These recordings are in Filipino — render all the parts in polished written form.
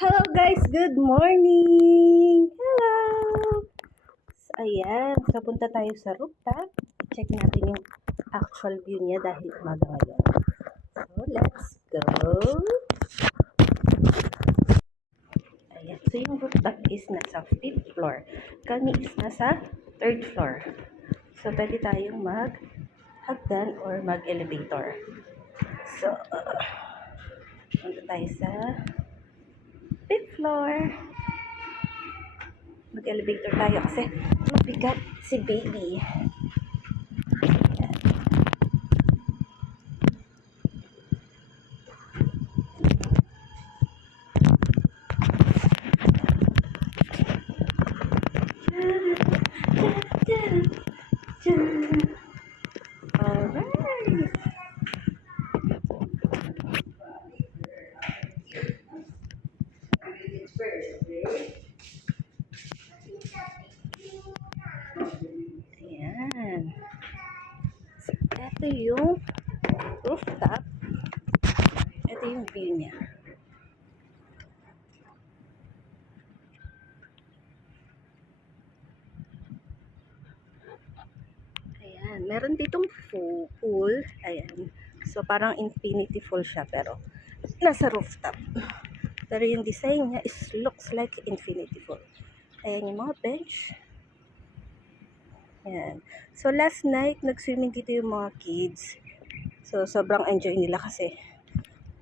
Hello guys, good morning! Hello! So, ayan, punta tayo sa rooftop. Check natin yung actual view niya dahil umaga ngayon. So, let's go! Ayan, so yung rooftop is nasa 5th floor. Kami is nasa 3rd floor. So, pwede tayong mag-hagdan or mag-elevator. So, punta tayo sa 5th floor. Mag-elevator tayo kasi mabigat si baby. Alright. Ayan. So, ito yung rooftop. Ito yung view niya. Ayan. Meron ditong pool. Ayan. So, parang infinity pool siya pero nasa rooftop. Pero yung design niya is looks like infinity pool. Ayan yung mga bench. Ayan. So, last night, nag-swimming dito yung mga kids. So, sobrang enjoy nila kasi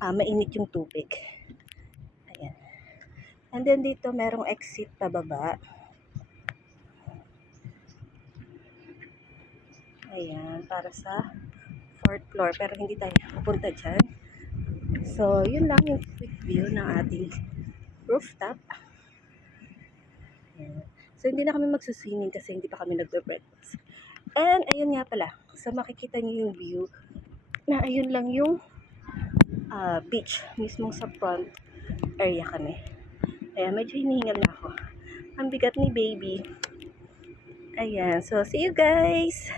mainit yung tubig. Ayan. And then dito, merong exit pababa. Ayan, para sa 4th floor. Pero hindi tayo pupunta dyan. So, yun lang yung quick view ng ating rooftop. Ayan. So, hindi na kami magsuswimming kasi hindi pa kami nagbe-breakfast. And, ayun nga pala. So, makikita niyo yung view na ayun lang yung beach. Mismong sa front area kami. Ayan, medyo hinihingal na ako. Ang bigat ni baby. Ayan, so see you guys!